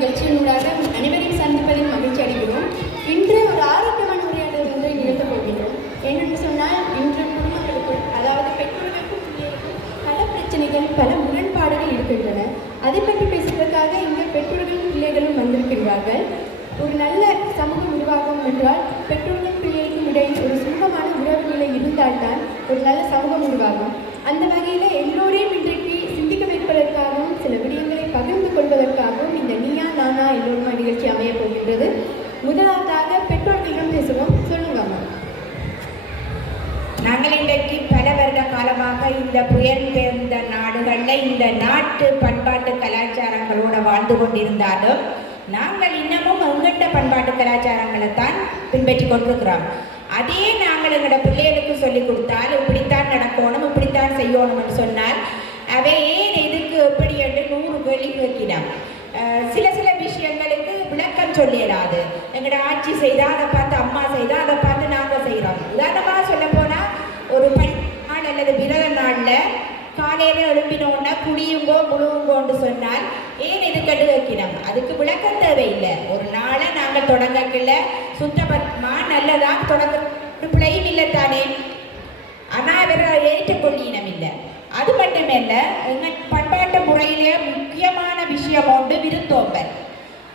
நிகழ்ச்சியினூடாக அனைவரையும் சந்திப்பதில் மகிழ்ச்சி அடைகிறோம். இன்று ஒரு ஆரோக்கியமான உரையாடல் ஒன்றை நிகழ்த்தப் போகிறோம் என்னென்னு சொன்னால் இன்று குடும்பங்களுக்குள் அதாவது பெற்றோர்களுக்கும் பிள்ளைகளுக்கும் பல பிரச்சனைகள் பல முரண்பாடுகள் இருக்கின்றன. அதை பற்றி பேசுவதற்காக இங்கே பெற்றோர்களும் பிள்ளைகளும் வந்திருக்கின்றார்கள். ஒரு நல்ல சமூகம் உருவாகும் என்றால் பெற்றோர்களும் பிள்ளைகளுக்கும் இடையில் ஒரு சுமூகமான உறவு நிலை இருந்தால்தான் ஒரு நல்ல சமூகம் உருவாகும். அந்த வகையில் எல்லோரையும் இன்றைக்கு நீயா நானா நிகழ்ச்சி அமையப் போகின்றது. முதலாவதாக பெற்றோர்களிடம் பேசுவோம். சொல்லுங்க அம்மா. நாங்கள் இன்றைக்கு பல வருட காலமாக இந்த புயற்பெயர்ந்த நாடுகளில் இந்த நாட்டு பண்பாட்டு கலாச்சாரங்களோட வாழ்ந்து கொண்டிருந்தாலும் நாங்கள் இன்னமும் எங்கிட்ட பண்பாட்டு கலாச்சாரங்களை தான் பின்பற்றி கொண்டிருக்கிறோம். அதே நாங்கள் எங்களோட பிள்ளைகளுக்கு சொல்லி கொடுத்தால் இப்படித்தான் நடக்கணும் இப்படித்தான் செய்யணும்னு சொன்னால் அவை ஏன் இதுக்கு எப்படி என்று நூறு கேள்வி கேட்கிறோம் சில சில சொல்லிடாது எங்களோட ஆட்சி செய்தா அதை பார்த்து அம்மா செய்தா அதை பார்த்து நாங்கள் செய்கிறோம் உதாரணமாக சொல்ல போனால் ஒரு பண் நாள் அல்லது விரத நாளில் காலையில் எழுப்பினோன்னா குடியுங்கோ முழுவுங்கோன்னு சொன்னால் ஏன் இது கண்டு வைக்கணும் அதுக்கு விளக்கம் தேவையில்லை. ஒரு நாளை நாங்கள் தொடங்கக்கில்ல சுத்தபத்மா நல்லதா தொடங்க பிழையும் இல்லை தானே. ஆனால் இவர்கள் ஏற்றுக்கொள்ளினம் இல்லை. அது மட்டுமல்ல எங்கள் பண்பாட்டு முறையிலே முக்கியமான விஷயம் உண்டு விருந்தோம்பல்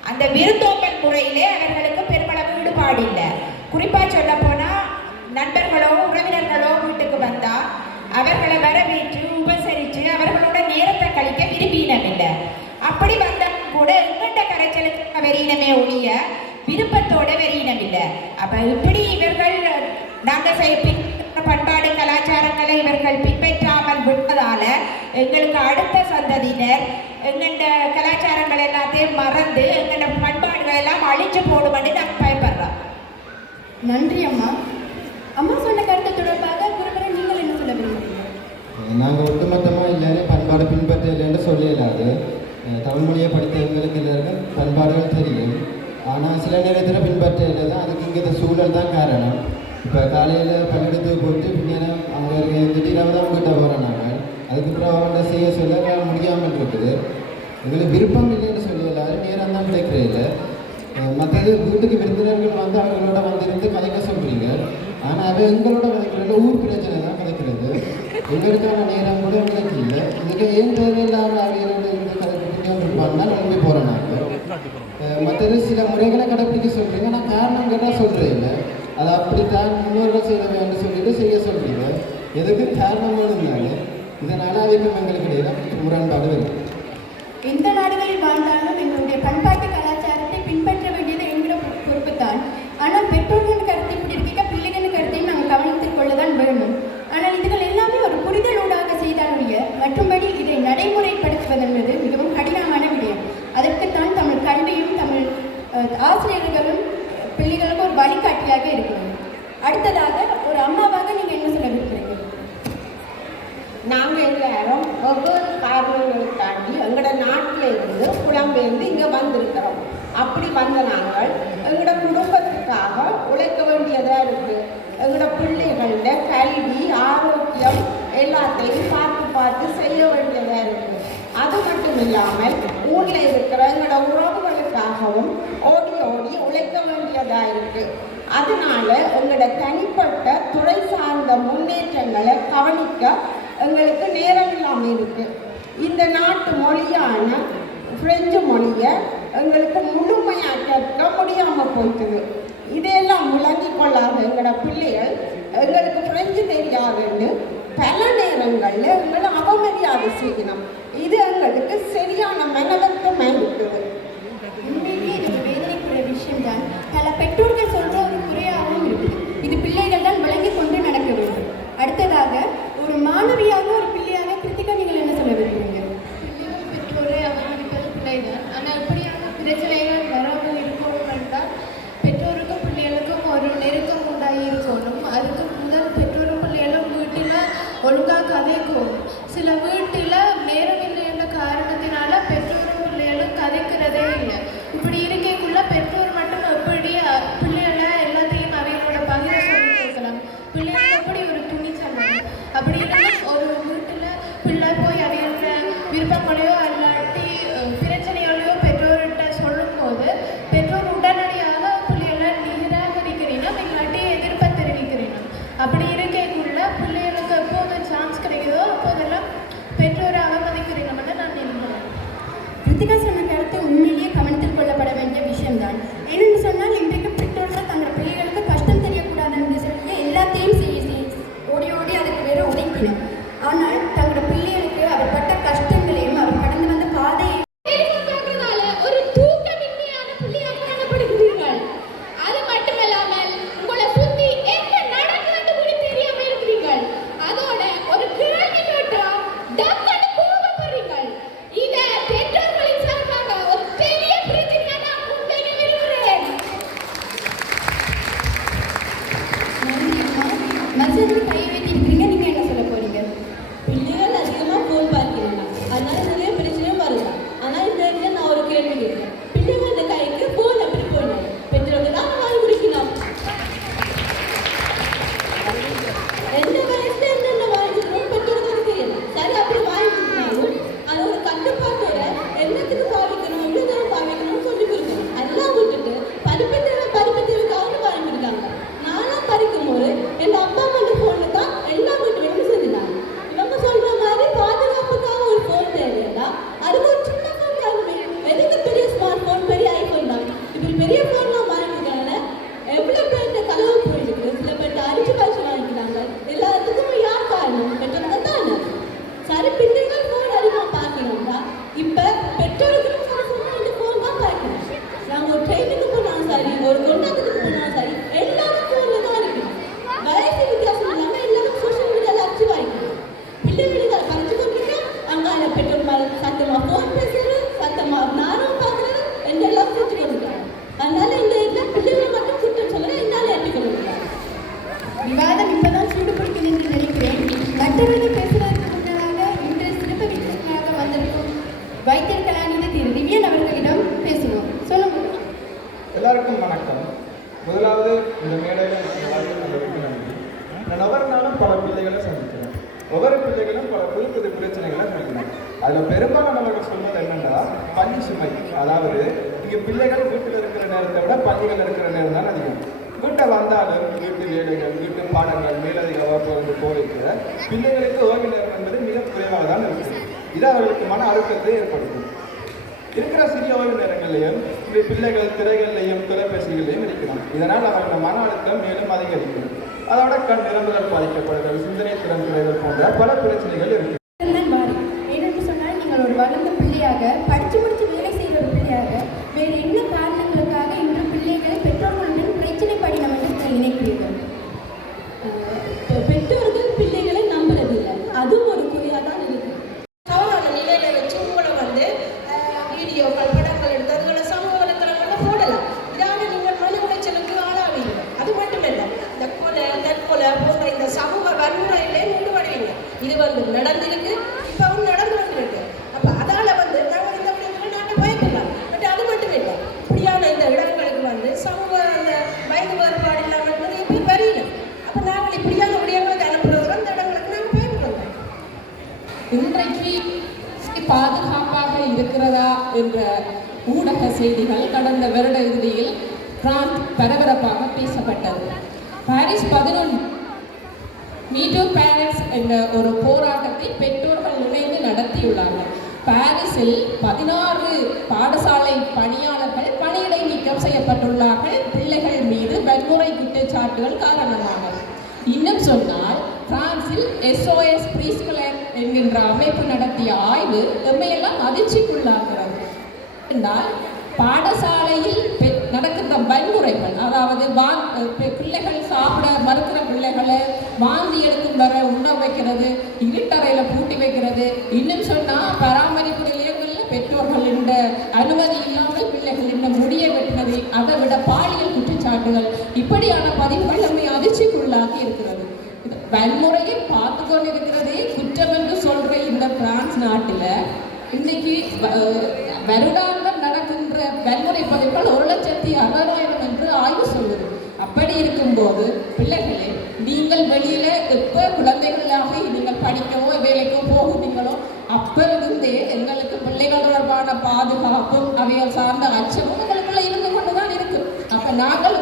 அந்த விருந்தோம்பல் முறையிலே அவர்களுக்கு பெருமளவு ஈடுபாடு இல்லை குறிப்பாக சொல்ல போனால் நண்பர்களோ உறவினர்களோ வீட்டுக்கு வந்தால் அவர்களை வரவேற்று உபசரித்து அவர்களோட நேரத்தை கழிக்க விரும்பினம் இல்லை. அப்படி வந்தாலும் கூட எங்கள்கிட்ட கரைச்சலுக்கு வெறியினமே ஒழிய விருப்பத்தோட வெறியினம் இல்லை. அப்போ இப்படி இவர்கள் நாங்கள் செய்ய பின்பற்ற பண்பாடு கலாச்சாரங்களை இவர்கள் பின்பற்றாமல் விட்டதால எங்களுக்கு அடுத்த சந்ததியினர் எங்கள்ட கலாச்சாரங்கள் எல்லாத்தையும் மறந்து எங்களோட பண்பாடுகள் எல்லாம் அழிஞ்சு போடுமென்னு நாங்கள் பயப்படுறோம். நன்றி அம்மா. அம்மா சொன்ன கருத்து தொடர்பாக குருபரன் நீங்கள் என்ன சொல்ல விரும்புகிறீங்க நாங்கள் ஒட்டுமொத்தமாக எல்லாரும் பண்பாடு பின்பற்றலைன்னு சொல்லலாது தமிழ் மொழியை படித்தவங்களுக்கு எல்லாருக்கும் பண்பாடுகள் தெரியும். ஆனால் சில நேரத்தில் பின்பற்றல தான் அதுக்கு இங்கே இந்த சூழல் தான் காரணம். இப்போ காலையில் பள்ளிடத்துக்கு போட்டு பின்னர் அவங்க இருந்துட்டு இரவு தான் போகிறோம் நாங்கள் அதுக்கப்புறம் அவங்கள்ட்ட செய்ய சொல்ல முடியாமல் இருக்குது. இதில் விருப்பம் இல்லைன்னு சொல்லி எல்லாரும் நேரம் தான் கேட்குறீங்க. மற்றது வீட்டுக்கு விருந்தினர்கள் வந்து அவங்களோட வந்திருந்து கதைக்க சொல்கிறீங்க ஆனால் அது எங்களோட கதைக்கிறது ஊர் பிரச்சனை தான் கதைக்கிறது. எங்களுக்கான நேரம் கூட எங்களுக்கு இல்லை. இதுக்கு ஏன் தேவையில்லாமல் அவைகளோட இருந்து கதைக்கிட்டே இருப்பாங்கன்னா நம்பி போகிறோம் நாங்கள் மற்றது சில முறைகளை கடைப்பிடிக்க சொல்கிறீங்க ஆனால் காரணம் கேட்டால் சொல்கிறேன் இல்லை. அது அப்படித்தான் முன்னோர்கள் செய்ய வேண்டும் சொல்லிட்டு செய்ய சொல்கிறீங்க எதுக்கு காரணமாக இருந்தாலும் இதனால் அதுக்கும் எங்களுக்கு இடையில முரண்பாடு எந்த நாடுகளில் வாழ்ந்தாலும் எங்களுடைய பண்பாட்டு கலாச்சாரத்தை பின்பற்ற வேண்டியது எங்களோட பொறுப்பு தான் ஆனால் பெற்றோர்கள் கருத்தை இப்படி இருக்க பிள்ளைகளின் கருத்தையும் நாங்கள் கவனித்துக் கொள்ளதான் வேணும் ஆனால் இதுகள் எல்லாமே ஒரு புரிதலூடாக செய்தாலுடைய மற்றும்படி இதை நடைமுறைப்படுத்துவதென்பது மிகவும் கடினமான விடயம். அதற்குத்தான் தமிழ் கல்வியும் தமிழ் அஹ், ஆசிரியர்களும் பிள்ளைகளுக்கு ஒரு வழிகாட்டியாக இருக்கணும் அடுத்ததாக ஒரு அம்மாவாக நீங்கள் என்ன சொல்ல விரும்புகிறீங்க நாங்கள் எல்லாரும் ஒவ்வொரு காரணங்களை தாண்டி எங்களோட நாட்டில் இருந்து புலம்பெயர்ந்து இங்கே வந்திருக்கிறோம். அப்படி வந்த நாங்கள் எங்களோட குடும்பத்துக்காக உழைக்க வேண்டியதாக இருக்குது எங்களோட பிள்ளைகளோட கல்வி ஆரோக்கியம் எல்லாத்தையும் பார்த்து பார்த்து செய்ய வேண்டியதாக இருக்குது அது மட்டும் இல்லாமல் ஊரில் இருக்கிற எங்களோட உறவுகளுக்காகவும் ஓடி ஓடி உழைக்க வேண்டியதாக இருக்குது அதனால எங்களோட தனிப்பட்ட துறை சார்ந்த முன்னேற்றங்களை கவனிக்க எங்களுக்கு நேரம் இல்லாமல் இருக்கு. இந்த நாட்டு மொழியான பிரெஞ்சு மொழியை எங்களுக்கு முழுமையாக கேட்க முடியாமல் போயிட்டுது. இதையெல்லாம் விளங்கிக் கொள்ளாத எங்களோட பிள்ளைகள் எங்களுக்கு பிரெஞ்சு தெரியாதுன்னு பல நேரங்களில் எங்களை அவமரியாதை செய்யணும். இது எங்களுக்கு சரியான மனவர்த்தமாக இருக்குது சில வீட்டில் Thank you. அதாவது இங்கே பிள்ளைகள் வீட்டில் இருக்கிற நேரத்தை விட பள்ளிகள் இருக்கிற நேரம் தான் அதிகம். வீட்டை வந்தாலும் வீட்டு ஏழைகள் வீட்டு பாடங்கள் மேலதிக வகுப்புகளுக்கு போயிருக்கிற பிள்ளைகளுக்கு ஓய்வு நேரம் என்பது மிக குறைவாக தான் இருக்குது இது அவர்களுக்கு மன அழுத்தத்தை ஏற்படுத்தும். இருக்கிற சிறிய ஓய்வு நேரங்களையும் பிள்ளைகள் திரைகள்லையும் தொலைபேசிகளையும் இருக்கிறான் இதனால் அவர்களோட மன அழுத்தம் மேலும் அதிகரிக்கிறது அதோட கண் நிரம்புதல் பாதிக்கப்படுதல் சிந்தனை திறன் குறைதல் போன்ற பல பிரச்சனைகள் இருக்கு. பாதுகாப்பாக இருக்கிறதா என்ற ஊடக செய்திகள் கடந்த வருட இறுதியில் பிரான்ஸ் பரபரப்பாக பேசப்பட்டது. பாரிஸ் பதினொன்று பேரண்ட்ஸ் என்ற ஒரு போராட்டத்தை பெற்றோர்கள் இணைந்து நடத்தியுள்ளார்கள் பாரிஸில் பதினாறு பாடசாலை பணியாளர்கள் பணியிடை நீக்கம் செய்யப்பட்டுள்ளார்கள். பிள்ளைகள் மீது வன்முறை குற்றச்சாட்டுகள் காரணமாக இன்னும் சொன்னால் பிரான்சில் எஸ்ஓஎஸ் ப்ரீஸ்குலர் என்கின்ற அமைப்பு நடத்திய ஆய்வு எம்மையெல்லாம் அதிர்ச்சிக்குள்ளாகிறது என்றால் பாடசாலையில் நடக்கின்ற வன்முறைகள் அதாவது வா பிள்ளைகள் சாப்பிட மறுக்கிற பிள்ளைகளை வாந்தி எடுக்கும் வர உண்ண வைக்கிறது இருட்டறையில் பூட்டி வைக்கிறது. இன்னும் சொன்னால் பராமரிப்பு நிலையங்களில் பெற்றோர்கள் என்ற அனுமதி இல்லாமல் பிள்ளைகள் என்ன முடிய வெட்டினது அதை விட பாலியல் குற்றச்சாட்டுகள் இப்படியான பதிவுகள் நம்மை அதிர்ச்சிக்குள்ளாக்கி இருக்கிறது வன்முறையை பார்த்து கொண்டிருக்கிறதே குற்றவன் நாட்டில் இன்னைக்கு வருடாந்தம் நடக்கின்ற வன்முறை பதிவுகள் ஒரு லட்சத்தி அறுபதாயிரம் என்று ஆய்வு சொல்லுது. அப்படி இருக்கும்போது பிள்ளைகளே நீங்கள் வெளியில எப்போ குழந்தைகளாக நீங்கள் படிக்கவோ வேலைக்கோ போகுறீங்களோ அப்பிருந்தே எங்களுக்கு பிள்ளைகள் தொடர்பான பாதுகாப்பும் அவைகள் சார்ந்த அச்சமும் எங்களுக்குள்ள இருந்து கொண்டுதான் இருக்கு. அப்ப நாங்கள்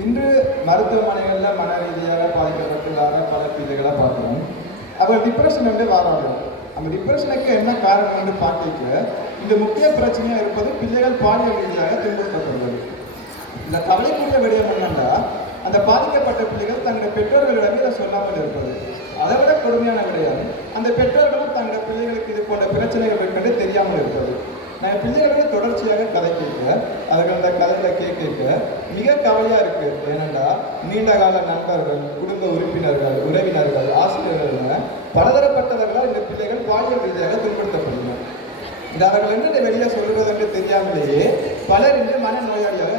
இன்று மருத்துவமனைகளில் மன ரீதியாக பாதிக்கப்பட்டுள்ளார பல பிள்ளைகளை பார்க்கணும் அவர் டிப்ரெஷன் வந்து வராங்க அந்த டிப்ரெஷனுக்கு என்ன காரணம் என்று பார்க்க இந்த முக்கிய பிரச்சனையாக இருப்பது பிள்ளைகள் பாலியல் ரீதியாக துன்புறுத்தப்படுவது. இந்த கவலைக்குரிய விடயம் என்னென்னா அந்த பாதிக்கப்பட்ட பிள்ளைகள் தங்கள் பெற்றோர்களிடம் இதை சொல்லாமல் இருப்பது. அதை விட கொடுமையான விடயம் அந்த பெற்றோர்களும் தங்கள் பிள்ளைகளுக்கு இது போன்ற பிரச்சனைகள் இருக்கிறது தெரியாமல் இருப்பது. நான் பிள்ளைகளோட தொடர்ச்சியாக கதை கேட்க அவர்கள் அந்த கதையில கேட்க மிக கவலையா இருக்கு. ஏனென்றா நீண்ட கால நண்பர்கள் குடும்ப உறுப்பினர்கள் உறவினர்கள் ஆசிரியர்கள் பலதரப்பட்டவர்களால் இந்த பிள்ளைகள் பாலியல் ரீதியாக துன்படுத்தப்படுகிறார் இந்த அவர்கள் என்ன வெளியே சொல்றது என்று தெரியாமலேயே பலர் இன்று மன நோயாளியாக